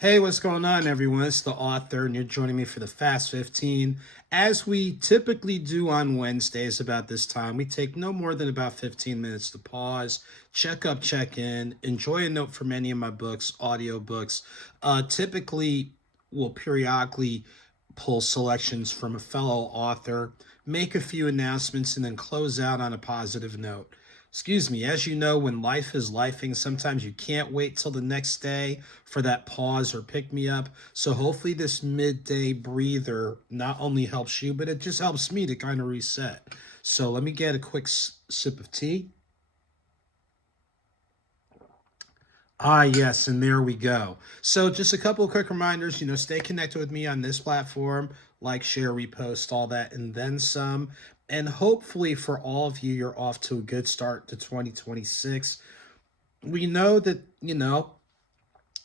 Hey, what's going on, everyone? It's the author, and you're joining me for the Fast 15. As we typically do on Wednesdays about this time, we take no more than about 15 minutes to pause, check up, check in, enjoy a note from any of my books, audiobooks. Typically, we'll periodically pull selections from a fellow author, make a few announcements, and then close out on a positive note. Excuse me, as you know, when life is lifing, sometimes you can't wait till the next day for that pause or pick me up. So hopefully, this midday breather not only helps you, but it just helps me to kind of reset. So let me get a quick sip of tea. Ah, yes, and there we go. So, just a couple of quick reminders stay connected with me on this platform, like, share, repost, all that, and then some. And hopefully, for all of you, you're off to a good start to 2026. We know that,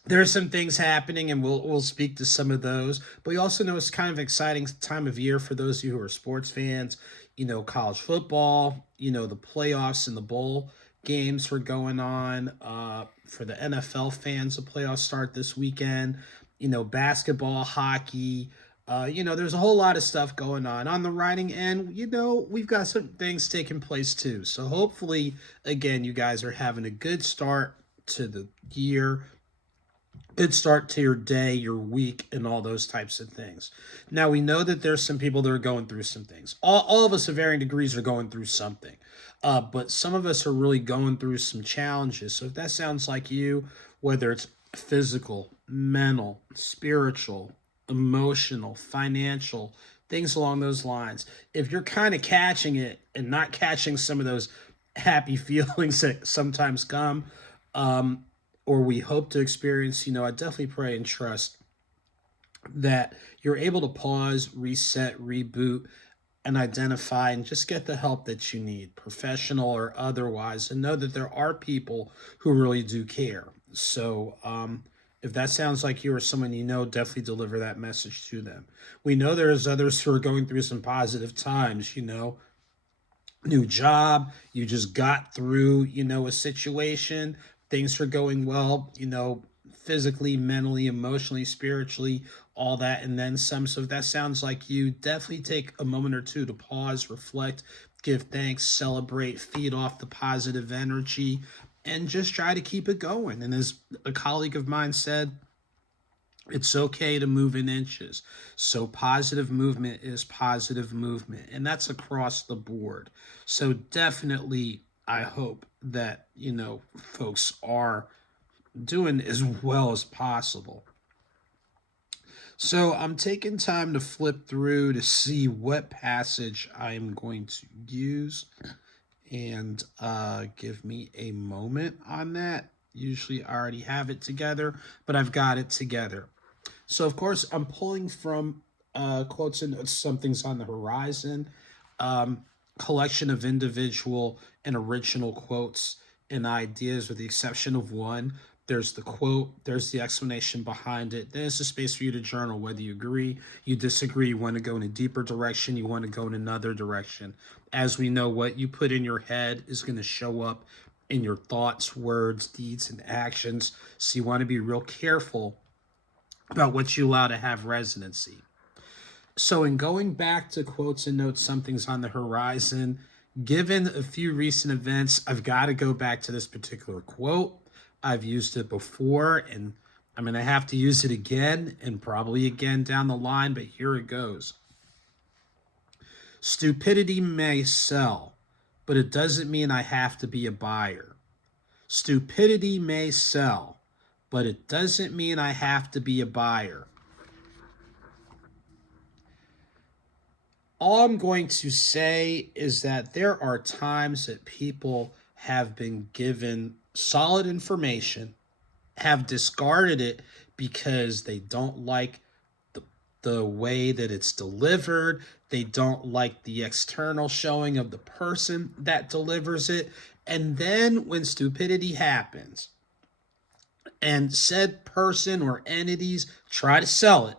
there are some things happening, and we'll speak to some of those. But we also know it's kind of an exciting time of year for those of you who are sports fans. College football. The playoffs and the bowl games are going on. For the NFL fans, the playoffs start this weekend. Basketball, hockey. There's a whole lot of stuff going on the writing end. We've got some things taking place too. So hopefully, again, you guys are having a good start to the year, good start to your day, your week, and all those types of things. Now, we know that there's some people that are going through some things. All of us, at varying degrees, are going through something. But some of us are really going through some challenges. So if that sounds like you, whether it's physical, mental, spiritual, emotional, financial, things along those lines, if you're kind of catching it and not catching some of those happy feelings that sometimes come, um, or we hope to experience, I definitely pray and trust that you're able to pause, reset, reboot, and identify and just get the help that you need, professional or otherwise, and know that there are people who really do care. So, if that sounds like you or someone you know, definitely deliver that message to them. We know there's others who are going through some positive times, new job, you just got through, a situation, things are going well, physically, mentally, emotionally, spiritually, all that, and then some. So if that sounds like you, definitely take a moment or two to pause, reflect, give thanks, celebrate, feed off the positive energy, and just try to keep it going. And as a colleague of mine said, it's okay to move in inches. So positive movement is positive movement, and that's across the board. So definitely, I hope that, folks are doing as well as possible. So I'm taking time to flip through to see what passage I'm going to use, and give me a moment on that. Usually I already have it together, but I've got it together. So, of course, I'm pulling from quotes and notes, Something's on the Horizon, collection of individual and original quotes and ideas, with the exception of one. There's the quote, there's the explanation behind it. Then it's a space for you to journal, whether you agree, you disagree, you want to go in a deeper direction, you want to go in another direction. As we know, what you put in your head is going to show up in your thoughts, words, deeds, and actions. So you want to be real careful about what you allow to have residency. So, in going back to quotes and notes, Something's on the Horizon, given a few recent events, I've got to go back to this particular quote. I've used it before, and I'm going to have to use it again and probably again down the line, but here it goes. Stupidity may sell, but it doesn't mean I have to be a buyer. Stupidity may sell, but it doesn't mean I have to be a buyer. All I'm going to say is that there are times that people have been given solid information, have discarded it because they don't like the, the way that it's delivered. They don't like the external showing of the person that delivers it. And then when stupidity happens and said person or entities try to sell it,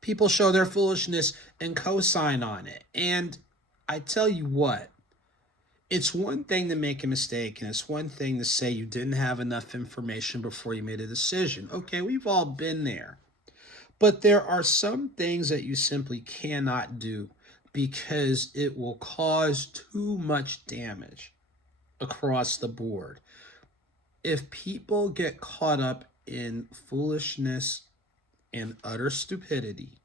people show their foolishness and co-sign on it. And I tell you what, It's one thing to make a mistake, and it's one thing to say you didn't have enough information before you made a decision. Okay, we've all been there. But there are some things that you simply cannot do because it will cause too much damage across the board. If people get caught up in foolishness and utter stupidity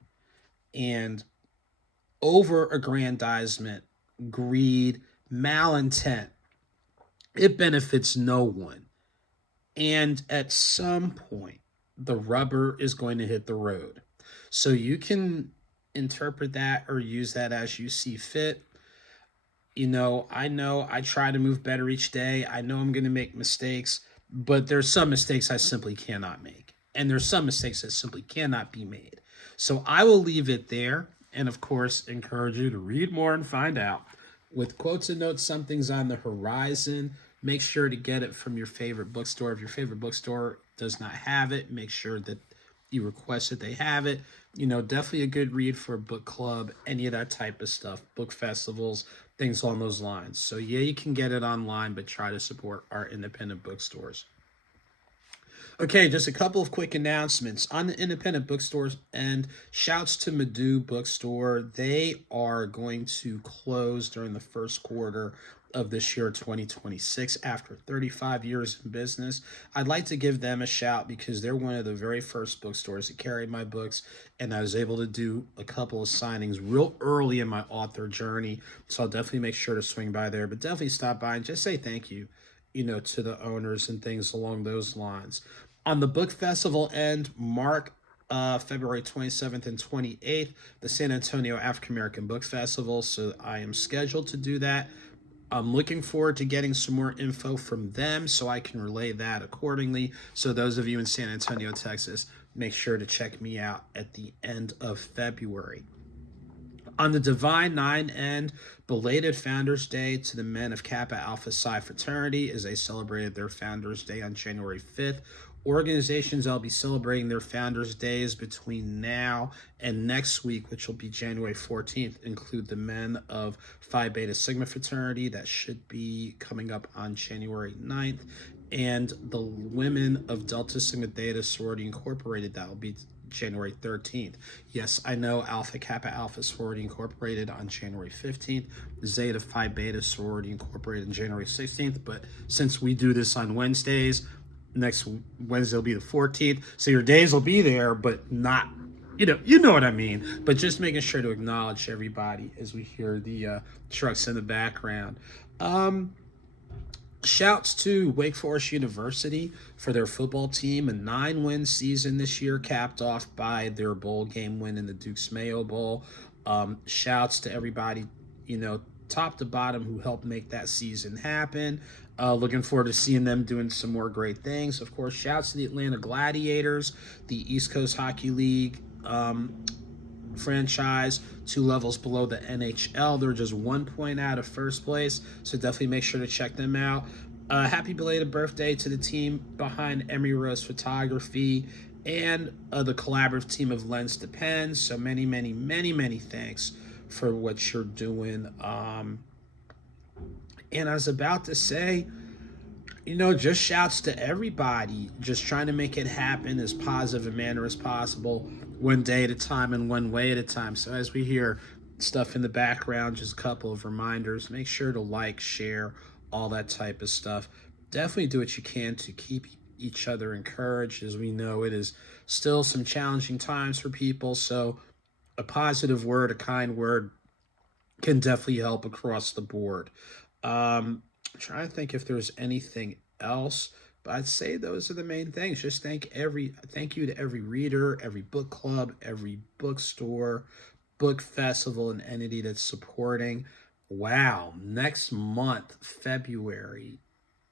and over aggrandizement, greed, malintent, it benefits no one. And at some point, the rubber is going to hit the road. So you can interpret that or use that as you see fit. Know I try to move better each day. I know I'm going to make mistakes, but there's some mistakes I simply cannot make. And there's some mistakes that simply cannot be made. So I will leave it there. And of course, encourage you to read more and find out. With quotes and notes, something's on the horizon. Make sure to get it from your favorite bookstore. If your favorite bookstore does not have it, make sure that you request that they have it. Definitely a good read for a book club, any of that type of stuff, book festivals, things along those lines. So, yeah, you can get it online, but try to support our independent bookstores. Okay, just a couple of quick announcements on the independent bookstores and shouts to Madu Bookstore. They are going to close during the first quarter of this year, 2026, after 35 years in business. I'd like to give them a shout because they're one of the very first bookstores that carried my books, and I was able to do a couple of signings real early in my author journey. So I'll definitely make sure to swing by there, but definitely stop by and just say thank you, to the owners and things along those lines. On the book festival end, mark February 27th and 28th, the San Antonio African American Book Festival. So I am scheduled to do that. I'm looking forward to getting some more info from them so I can relay that accordingly. So those of you in San Antonio, Texas, make sure to check me out at the end of February. On the Divine Nine end, belated Founders Day to the men of Kappa Alpha Psi fraternity as they celebrated their Founders Day on January 5th. Organizations I'll be celebrating their Founders Days between now and next week, which will be January 14th, include the men of Phi Beta Sigma fraternity. That should be coming up on January 9th. And the women of Delta Sigma Theta Sorority Incorporated. That will be January 13th. Yes, I know Alpha Kappa Alpha Sorority Incorporated on January 15th, Zeta Phi Beta Sorority Incorporated on January 16th, but since we do this on Wednesdays, next Wednesday will be the 14th, so your days will be there, but not, you know what I mean. But just making sure to acknowledge everybody as we hear the trucks in the background. Shouts to Wake Forest University for their football team, a 9-win season this year, capped off by their bowl game win in the Duke's Mayo Bowl. Shouts to everybody, top to bottom, who helped make that season happen. Looking forward to seeing them doing some more great things. Of course, shouts to the Atlanta Gladiators, the East Coast Hockey League franchise, 2 levels below the NHL. They're just 1 point out of first place, so definitely make sure to check them out. Happy belated birthday to the team behind Emery Rose Photography and the collaborative team of Lens Depends. So many, many, many, many thanks for what you're doing. And I was about to say, just shouts to everybody, just trying to make it happen as positive a manner as possible, one day at a time and one way at a time. So as we hear stuff in the background, just a couple of reminders, make sure to like, share, all that type of stuff. Definitely do what you can to keep each other encouraged, as we know it is still some challenging times for people. So a positive word, a kind word can definitely help across the board. I'm trying to think if there's anything else, but I'd say those are the main things. Just thank you to every reader, every book club, every bookstore, book festival, and entity that's supporting. Wow, next month, February.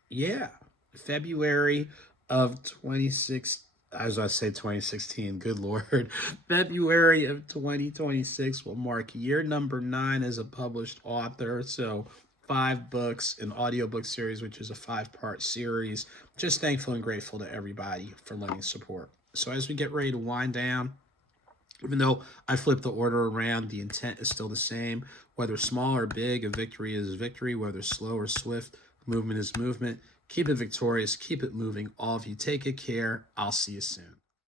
Yeah, February of 26. I was going to say 2016. Good Lord. February of 2026 will mark year number 9 as a published author. So 5 books, an audiobook series, which is a 5-part series. Just thankful and grateful to everybody for lending support. So as we get ready to wind down, Even though I flipped the order around, the intent is still the same. Whether small or big, a victory is victory. Whether slow or swift, movement is movement. Keep it victorious. Keep it moving. All of you take good care. I'll see you soon.